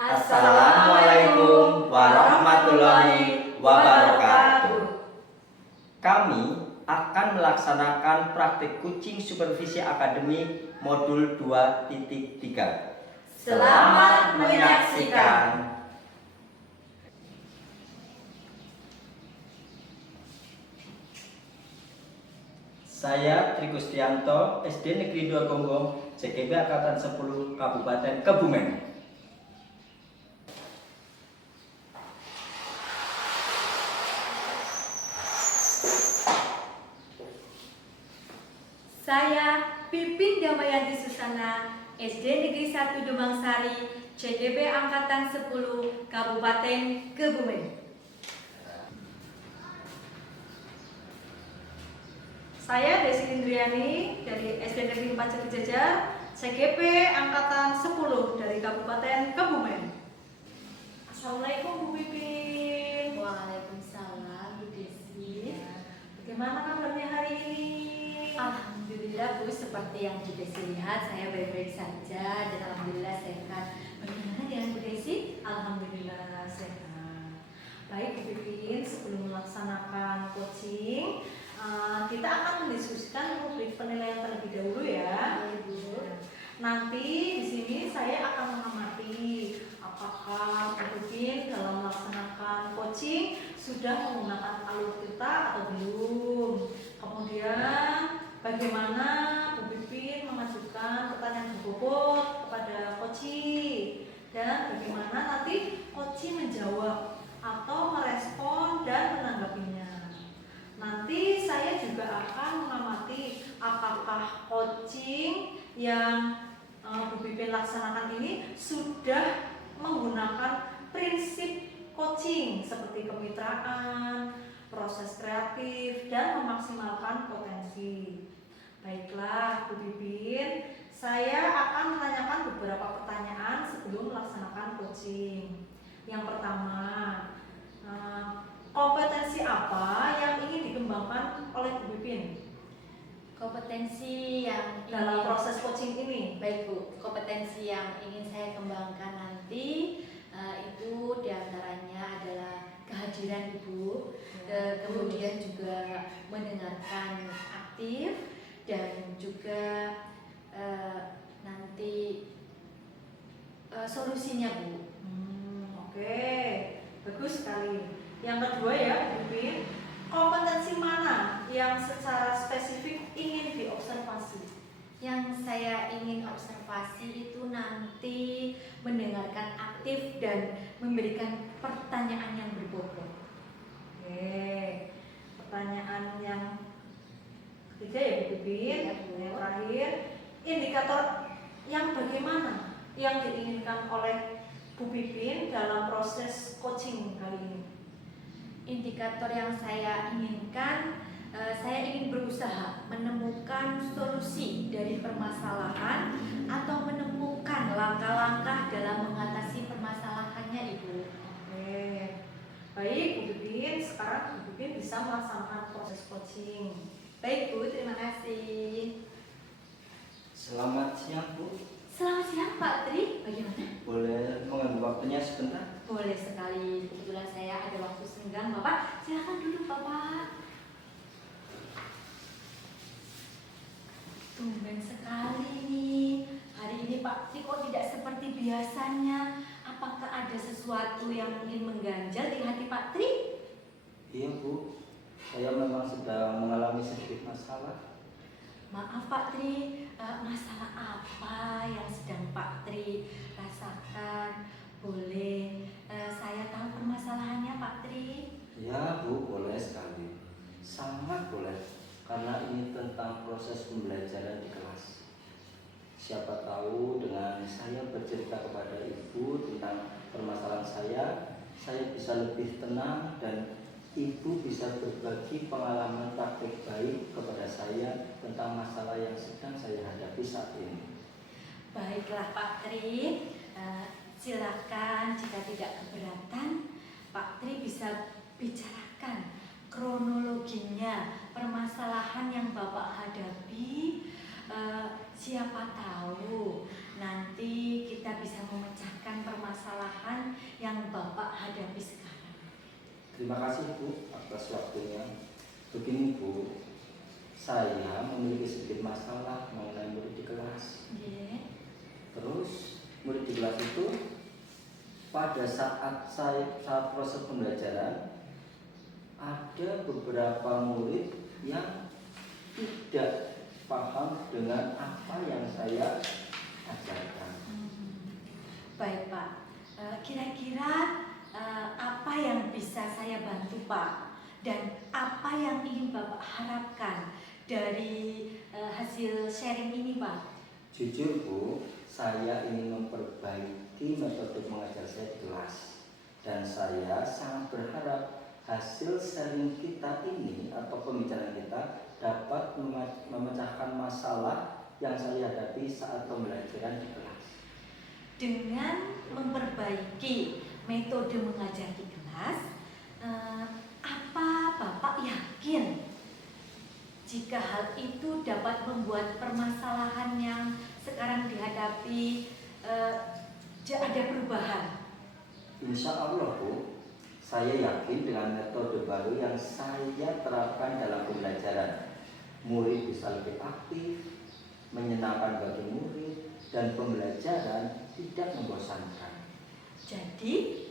Assalamualaikum warahmatullahi wabarakatuh. Kami akan melaksanakan praktik kucing supervisi akademik modul 2.3. Selamat menyaksikan. Saya Tri Gustianto, SD Negeri 2 Gonggong, CGB Angkatan 10 Kabupaten Kebumen. Saya Pipin Damayanti Susana, SD Negeri 1 Dumangsari, CGB Angkatan 10 Kabupaten Kebumen. Saya Desi Indriani dari SD Negeri 4 Jatijajar, CGP Angkatan 10 dari Kabupaten Kebumen. Assalamualaikum Bu Pipin. Waalaikumsalam Bu Desi. Bagaimana kabarnya hari ini? Alhamdulillah Bu, seperti yang Bu Desi lihat saya baik-baik saja dan alhamdulillah sehat. Bagaimana dengan Bu Desi? Alhamdulillah sehat. Baik Bu Pipin, sebelum melaksanakan coaching, kita akan mendiskusikan rubrik penilaian terlebih dahulu ya. Bu. Nanti di sini saya akan mengamati apakah Bu Pipin dalam melaksanakan coaching sudah menggunakan alur kita atau belum. Kemudian bagaimana Bu Pipin mengajukan pertanyaan berbobot kepada coaching dan bagaimana nanti coaching menjawab atau merespon dan menanggapinya. Nanti saya juga akan mengamati apakah coaching yang Bu Pipin laksanakan ini sudah menggunakan prinsip coaching seperti kemitraan, proses kreatif, dan memaksimalkan potensi. Baiklah Bu Pipin, saya akan menanyakan beberapa pertanyaan sebelum melaksanakan coaching. Yang pertama, kompetensi apa yang ingin dikembangkan oleh Bu Pipin Kompetensi yang dalam proses coaching ini? Baik Bu, kompetensi yang ingin saya kembangkan nanti itu diantaranya adalah kehadiran Ibu, kemudian juga mendengarkan aktif dan juga nanti solusinya Bu. Oke, bagus sekali. Yang kedua ya Bu Pipin, kompetensi mana yang secara spesifik ingin diobservasi? Yang saya ingin observasi itu nanti mendengarkan aktif dan memberikan pertanyaan yang berbobot. Oke, pertanyaan yang ketiga ya Bu Pipin. Yang terakhir, indikator yang bagaimana yang diinginkan oleh Bu Pipin dalam proses coaching kali ini? Indikator yang saya inginkan, saya ingin berusaha menemukan solusi dari permasalahan atau menemukan langkah-langkah dalam mengatasi permasalahannya Ibu. Oke, baik Bu Pipin, sekarang Bu Pipin bisa melaksanakan proses coaching. Baik Bu, terima kasih. Selamat siang Bu. Selamat siang Pak Tri, bagaimana? Boleh mengambil waktunya sebentar? Boleh sekali, kebetulan saya ada waktu senggang Bapak, silakan duduk Bapak. Tumben sekali nih, hari ini Pak Tri kok tidak seperti biasanya. Apakah ada sesuatu yang mungkin mengganjal di hati Pak Tri? Iya Bu, saya memang sedang mengalami sedikit masalah. Maaf Pak Tri, masalah apa yang sedang Pak Tri rasakan? Boleh saya tahu permasalahannya Pak Tri? Ya Bu, boleh sekali. Sangat boleh, karena ini tentang proses pembelajaran di kelas. Siapa tahu dengan saya bercerita kepada Ibu tentang permasalahan saya bisa lebih tenang dan Ibu bisa berbagi pengalaman praktik baik kepada saya tentang masalah yang sedang saya hadapi saat ini. Baiklah Pak Tri, silakan jika tidak keberatan Pak Tri bisa bicarakan kronologinya permasalahan yang Bapak hadapi. Siapa tahu nanti kita bisa memecahkan permasalahan Terima kasih Bu atas waktunya. Begini Bu, saya memiliki sedikit masalah mengenai murid di kelas. Nggih. Terus murid di kelas itu pada saat proses pembelajaran ada beberapa murid yang tidak paham dengan apa yang saya ajarkan. Baik Pak. Kira-kira apa yang bisa saya bantu Pak? Dan apa yang ingin Bapak harapkan dari hasil sharing ini Pak? Jujur Bu, saya ingin memperbaiki metode mengajar saya di kelas. Dan saya sangat berharap hasil sharing kita ini atau pembicaraan kita dapat memecahkan masalah yang saya hadapi saat pembelajaran di kelas. Dengan memperbaiki metode mengajar di kelas, apa Bapak yakin jika hal itu dapat membuat permasalahan yang sekarang dihadapi ada perubahan? Insya Allah Bu, saya yakin dengan metode baru yang saya terapkan dalam pembelajaran, murid bisa lebih aktif, menyenangkan bagi murid, dan pembelajaran tidak membosankan. Jadi,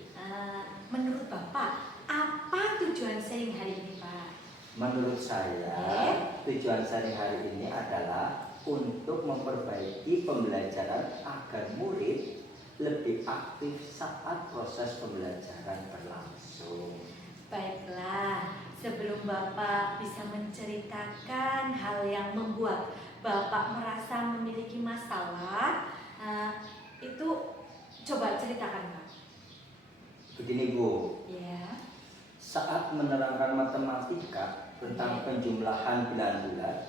menurut Bapak, apa tujuan sharing hari ini Pak? Menurut saya, tujuan sharing hari ini adalah untuk memperbaiki pembelajaran agar murid lebih aktif saat proses pembelajaran berlangsung. Baiklah, sebelum Bapak bisa menceritakan hal yang membuat Bapak merasa memiliki masalah, itu coba ceritakan Pak. Begini Bu, Ya. saat menerangkan matematika tentang penjumlahan bilangan,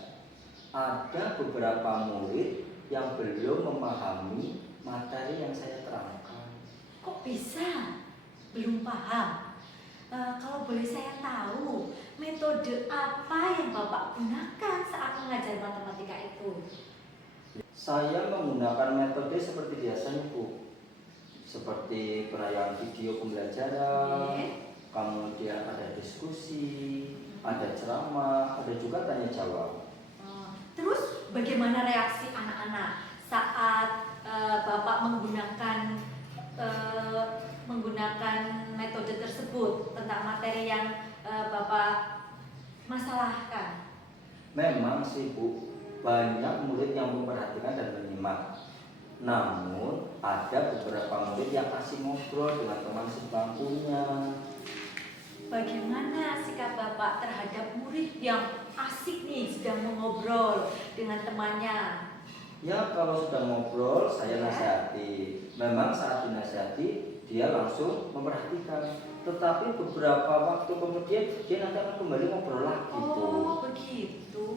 ada beberapa murid yang belum memahami materi yang saya terangkan. Kok bisa? Belum paham? Kalau boleh saya tahu, metode apa yang Bapak gunakan saat mengajar matematika itu? Saya menggunakan metode seperti biasanya Bu, seperti penayangan video pembelajaran, kemudian ada diskusi, ada ceramah, ada juga tanya jawab. Terus bagaimana reaksi anak-anak saat Bapak menggunakan metode tersebut tentang materi yang Bapak masalahkan? Memang sih Bu, banyak murid yang memperhatikan dan menyimak. Namun ada beberapa murid yang asik ngobrol dengan teman sebangkunya. Bagaimana sikap Bapak terhadap murid yang asik nih sedang mengobrol dengan temannya? Ya kalau sudah ngobrol saya nasihati. Memang saat dinasihati dia langsung memperhatikan. Tetapi beberapa waktu kemudian dia nanti akan kembali ngobrol lagi Bu. Oh begitu.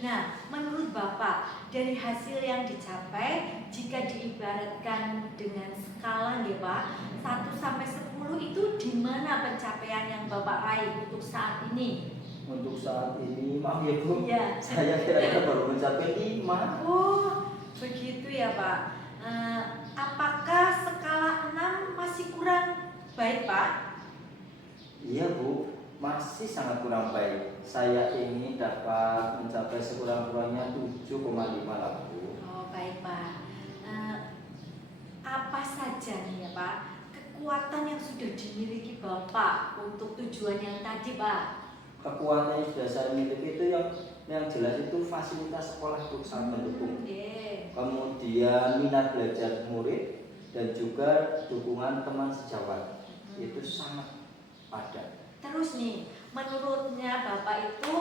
Nah menurut Bapak dari hasil yang dicapai, jika diibaratkan dengan skala nih Pak, 1 sampai 10 itu di mana pencapaian yang Bapak raih untuk saat ini? Untuk saat ini maaf ya Bu, Iya. saya kira baru mencapai 5. Oh begitu ya Pak. Apakah skala 6 masih kurang baik Pak? Iya Bu, masih sangat kurang baik. Saya ingin dapat mencapai sekurang-kurangnya 7,5 lah Bu. Oh baik Pak. Apa saja nih ya Pak kekuatan yang sudah dimiliki Bapak untuk tujuan yang tadi Pak? Kekuatan yang sudah saya miliki itu yang jelas itu fasilitas sekolah Bu sangat mendukung. Kemudian minat belajar murid dan juga dukungan teman sejawat itu sangat ada. Terus nih, menurutnya Bapak itu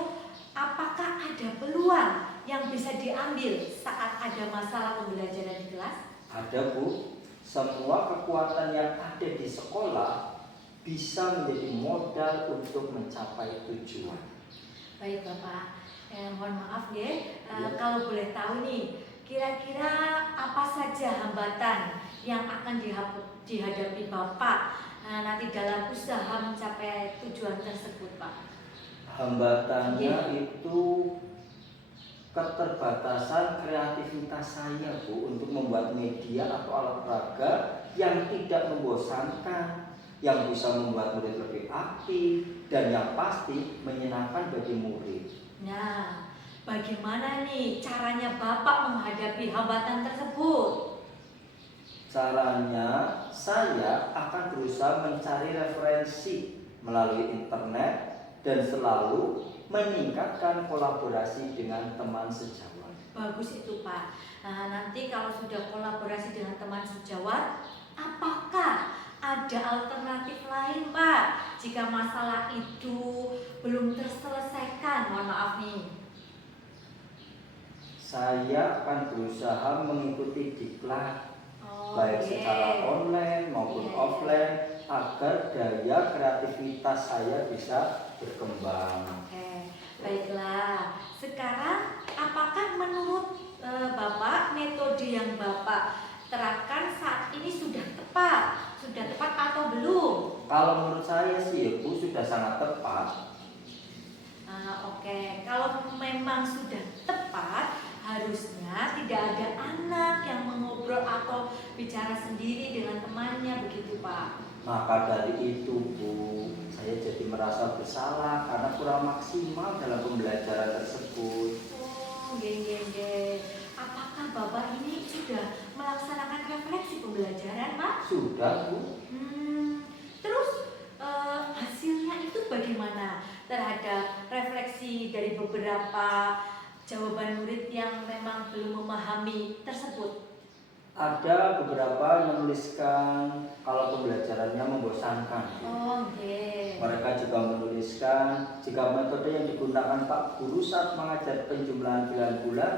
apakah ada peluang yang bisa diambil saat ada masalah pembelajaran di kelas? Ada Bu, semua kekuatan yang ada di sekolah bisa menjadi modal untuk mencapai tujuan. Baik Bapak, mohon maaf ya, kalau boleh tahu nih, kira-kira apa saja hambatan yang akan dihadapi Bapak nanti dalam usaha mencapai tujuan tersebut Pak? Hambatannya itu keterbatasan kreativitas saya Bu untuk membuat media atau alat peraga yang tidak membosankan yang bisa membuat murid lebih aktif dan yang pasti menyenangkan bagi murid. Nah, bagaimana nih caranya Bapak menghadapi hambatan tersebut? Caranya, saya akan berusaha mencari referensi melalui internet dan selalu meningkatkan kolaborasi dengan teman sejawat. Bagus itu Pak. Nah, nanti kalau sudah kolaborasi dengan teman sejawat, apakah ada alternatif lain Pak jika masalah itu belum terselesaikan? Mohon maaf nih. Saya akan berusaha mengikuti diklat baik Oke. secara online maupun Iya. offline agar daya kreativitas saya bisa berkembang. Oke, baiklah. Sekarang, apakah menurut Bapak metode yang Bapak terapkan saat ini sudah tepat? Sudah tepat atau belum? Kalau menurut saya sih, ya Bu, sudah sangat tepat. Oke, kalau memang sudah tepat, harusnya tidak ada anak yang mengobrol atau bicara sendiri dengan temannya, begitu Pak. Maka dari itu, Bu, saya jadi merasa bersalah karena kurang maksimal dalam pembelajaran tersebut. Oh, geng. Apakah Bapak ini sudah melaksanakan refleksi pembelajaran, Pak? Sudah, Bu. Terus hasilnya itu bagaimana terhadap refleksi dari beberapa jawaban murid yang memang belum memahami tersebut? Ada beberapa yang menuliskan kalau pembelajarannya membosankan. Oke. Mereka juga menuliskan jika metode yang digunakan Pak Guru saat mengajar penjumlahan bulan-bulan,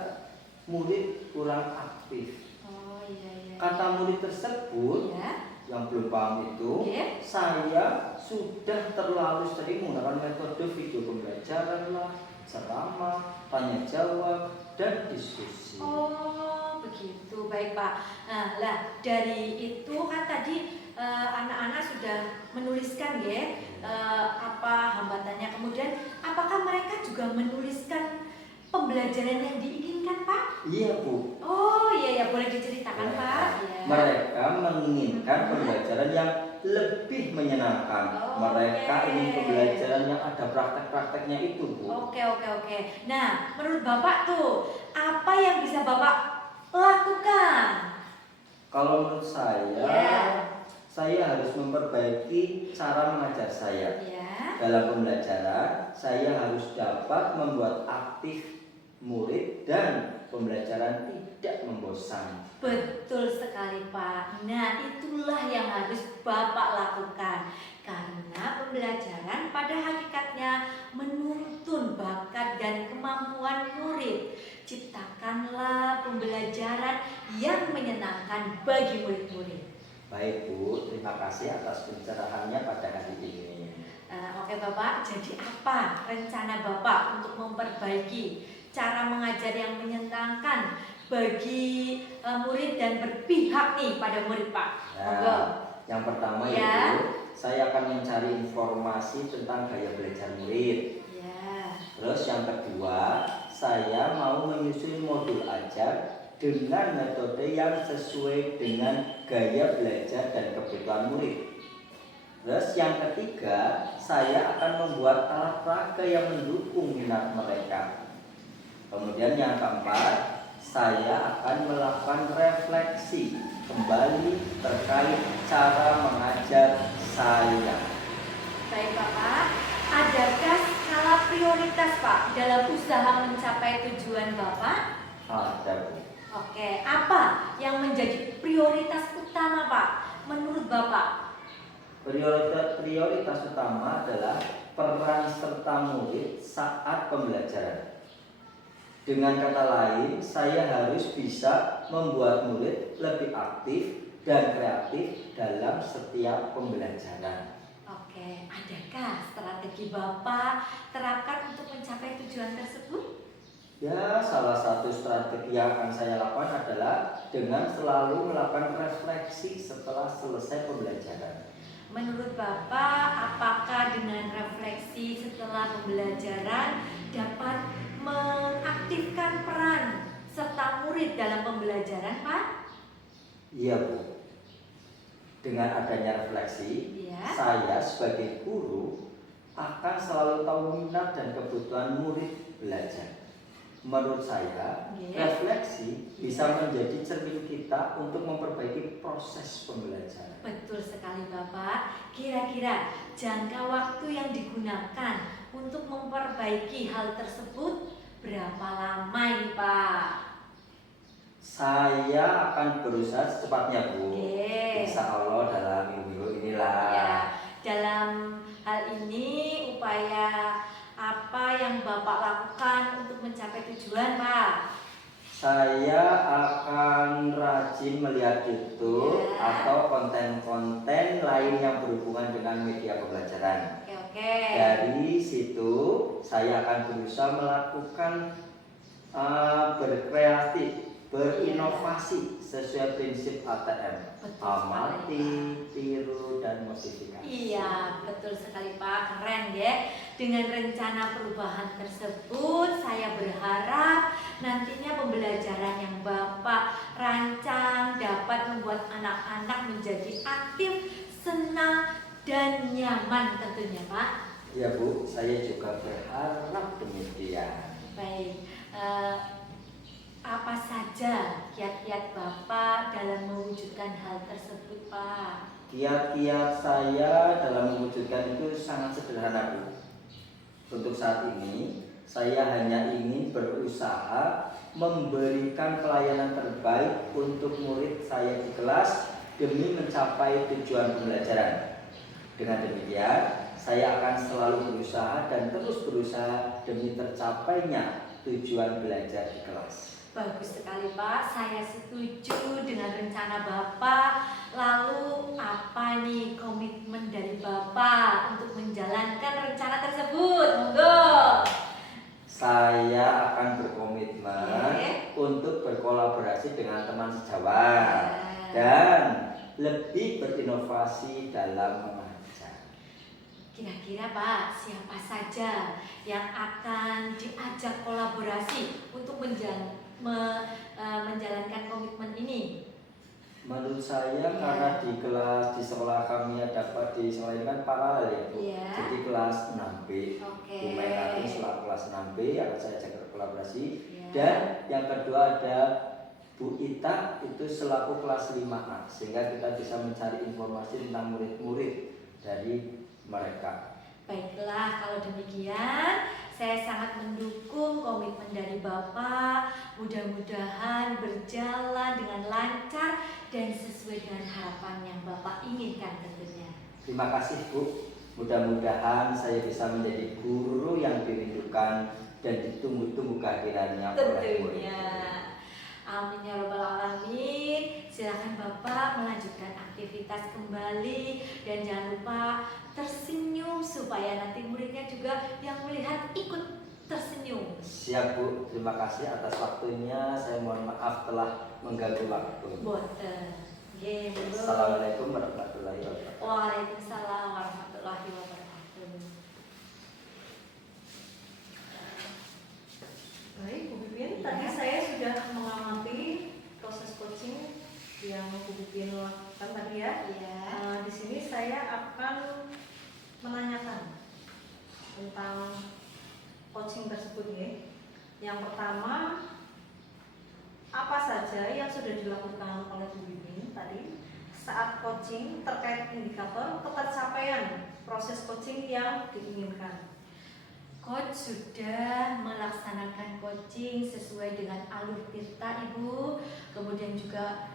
murid kurang aktif. Oh iya. Kata murid tersebut Ya. yang belum paham itu, Oke. saya sudah terlalu sering menggunakan metode video pembelajaran lah, ceramah, tanya jawab, dan diskusi. Oh begitu, baik Pak. Nah lah dari itu kan tadi anak-anak sudah menuliskan ya apa hambatannya. Kemudian apakah mereka juga menuliskan pembelajaran yang diinginkan Pak? Iya, Bu. Oh iya boleh diceritakan Pak. Ya. Mereka menginginkan pembelajaran yang lebih menyenangkan. Mereka ingin pembelajaran yang ada praktek-prakteknya itu, Bu. Oke. Nah, menurut Bapak tuh, apa yang bisa Bapak lakukan? Kalau menurut saya harus memperbaiki cara mengajar saya. Ya. Dalam pembelajaran, saya harus dapat membuat aktif murid dan pembelajaran tidak membosankan. Betul sekali Pak. Nah itulah yang harus Bapak lakukan. Karena pembelajaran pada hakikatnya menuntun bakat dan kemampuan murid. Ciptakanlah pembelajaran yang menyenangkan bagi murid-murid. Baik Bu, terima kasih atas pencerahannya pada hari ini. Oke Bapak, jadi apa rencana Bapak untuk memperbaiki cara mengajar yang menyenangkan bagi murid dan berpihak nih pada murid Pak? Monggo. Yang pertama Ya. yaitu saya akan mencari informasi tentang gaya belajar murid. Ya. Terus yang kedua, saya mau menyusun modul ajar dengan metode yang sesuai dengan gaya belajar dan kebutuhan murid. Terus yang ketiga, saya akan membuat alat peraga yang mendukung minat mereka. Kemudian yang keempat, saya akan melakukan refleksi kembali terkait cara mengajar saya. Baik Bapak, adakah skala prioritas Pak dalam usaha mencapai tujuan Bapak? Ada, Bu. Oke, apa yang menjadi prioritas utama Pak menurut Bapak? Prioritas utama adalah peran serta murid saat pembelajaran. Dengan kata lain, saya harus bisa membuat murid lebih aktif dan kreatif dalam setiap pembelajaran. Oke, adakah strategi Bapak terapkan untuk mencapai tujuan tersebut? Ya, salah satu strategi yang akan saya lakukan adalah dengan selalu melakukan refleksi setelah selesai pembelajaran. Menurut Bapak, apakah dengan refleksi setelah pembelajaran dapat mengaktifkan peran serta murid dalam pembelajaran, Pak? Iya, Bu. Dengan adanya refleksi, Iya. saya sebagai guru akan selalu tahu minat dan kebutuhan murid belajar. Menurut saya, Oke. refleksi bisa menjadi cermin kita untuk memperbaiki proses pembelajaran. Betul sekali Bapak. Kira-kira jangka waktu yang digunakan untuk memperbaiki hal tersebut berapa lama ini Pak? Saya akan berusaha secepatnya, Bu. Oke. Insya Allah dalam minggu inilah. Ya, dalam hal ini upaya apa yang Bapak lakukan untuk mencapai tujuan Pak? Saya akan rajin melihat YouTube Ya. atau konten-konten lain yang berhubungan dengan media pembelajaran. Oke. Dari situ saya akan berusaha melakukan berkreatif, berinovasi sesuai prinsip ATM. Betul Amati, sekali, tiru, dan modifikasi. Iya, betul sekali Pak. Keren ya. Dengan rencana perubahan tersebut, saya berharap nantinya pembelajaran yang Bapak rancang dapat membuat anak-anak menjadi aktif, senang, dan nyaman tentunya Pak. Ya Bu, saya juga berharap demikian. Baik, apa saja kiat-kiat Bapak dalam mewujudkan hal tersebut Pak? Kiat-kiat saya dalam mewujudkan itu sangat sederhana, Bu. Untuk saat ini, saya hanya ingin berusaha memberikan pelayanan terbaik untuk murid saya di kelas demi mencapai tujuan pembelajaran. Dengan demikian, saya akan selalu berusaha dan terus berusaha demi tercapainya tujuan belajar di kelas. Bagus sekali Pak, saya setuju dengan rencana Bapak. Lalu apa nih komitmen dari Bapak untuk menjalankan rencana tersebut? Monggo. Saya akan berkomitmen untuk berkolaborasi dengan teman sejawat dan lebih berinovasi dalam mengajar. Kira-kira Pak, siapa saja yang akan diajak kolaborasi untuk menjalankan komitmen ini? Menurut saya Ya. karena di sekolah kami dapat di sekolah ini kan paralel ya Bu. Ya. Jadi kelas 6B. Oke. Bu Mainati selaku kelas 6B akan saya ajak kolaborasi. Ya. Dan yang kedua ada Bu Ita itu selaku kelas 5A, sehingga kita bisa mencari informasi tentang murid-murid dari mereka. Baiklah, kalau demikian saya sangat mendukung komitmen dari Bapak. Mudah-mudahan berjalan dengan lancar dan sesuai dengan harapan yang Bapak inginkan tentunya. Terima kasih Bu. Mudah-mudahan saya bisa menjadi guru yang dirindukan dan ditunggu-tunggu kehadirannya oleh murid. Tentunya. Amin ya robbal alamin. Silakan Bapak melanjutkan aktivitas kembali dan jangan lupa tersenyum supaya nanti muridnya juga yang melihat ikut tersenyum. Siap Bu, terima kasih atas waktunya. Saya mohon maaf telah mengganggu waktu. Boten. Nggih, monggo. Assalamualaikum warahmatullahi wabarakatuh. Waalaikumsalam warahmatullahi wabarakatuh. Baik, Bu Pipin, tadi saya sudah mengamati proses coaching yang Bu Pipin lakukan tadi ya. Iya. Di sini saya akan menanyakan tentang coaching tersebut ya. Yang pertama, apa saja yang sudah dilakukan oleh Bu Pipin tadi saat coaching terkait indikator ketercapaian proses coaching yang diinginkan? Coach sudah melaksanakan coaching sesuai dengan alur tirta Ibu, kemudian juga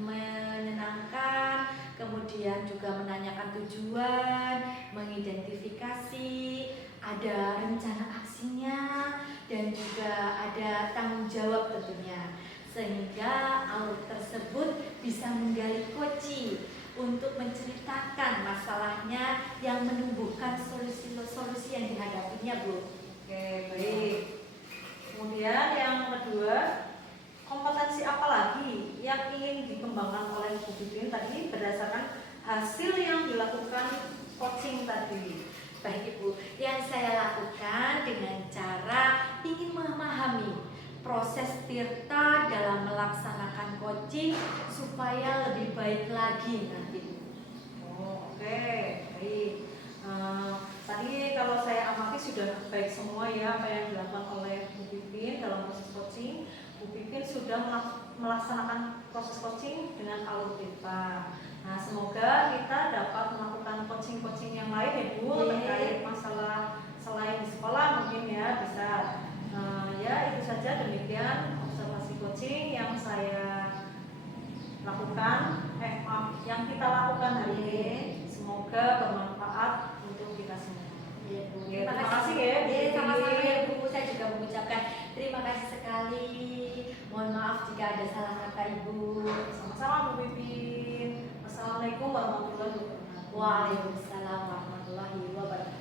menyenangkan, kemudian juga menanyakan tujuan, mengidentifikasi, ada rencana aksinya, dan juga ada tanggung jawab tentunya, sehingga alur tersebut bisa menggali coaching untuk menceritakan masalahnya yang menumbuhkan solusi-solusi yang dihadapinya Bu. Oke, baik. Kemudian yang kedua, kompetensi apa lagi yang ingin dikembangkan oleh Bu Pipin tadi berdasarkan hasil yang dilakukan coaching tadi? Baik Ibu, yang saya lakukan dengan cara ingin memahami proses Tirta dalam melaksanakan coaching supaya lebih baik lagi nanti Bu. Oh, oke, baik. Tadi kalau saya amati sudah baik semua ya apa yang dilakukan oleh Bu Pipin dalam proses coaching. Bu Pipin sudah melaksanakan proses coaching dengan alur Tirta. Nah, semoga kita dapat melakukan coaching-coaching yang lain ya Bu, terkait masalah selain di sekolah mungkin ya bisa. Ya itu saja, demikian observasi coaching yang saya lakukan, yang kita lakukan hari ini. Semoga bermanfaat untuk kita semua. Ya, Bu. Terima kasih ya. Sama-sama ya Bu. Saya juga mengucapkan terima kasih sekali. Mohon maaf jika ada salah kata Ibu. Sama-sama Bu Pipin. Wassalamualaikum warahmatullahi wabarakatuh. Waalaikumsalam warahmatullahi wabarakatuh.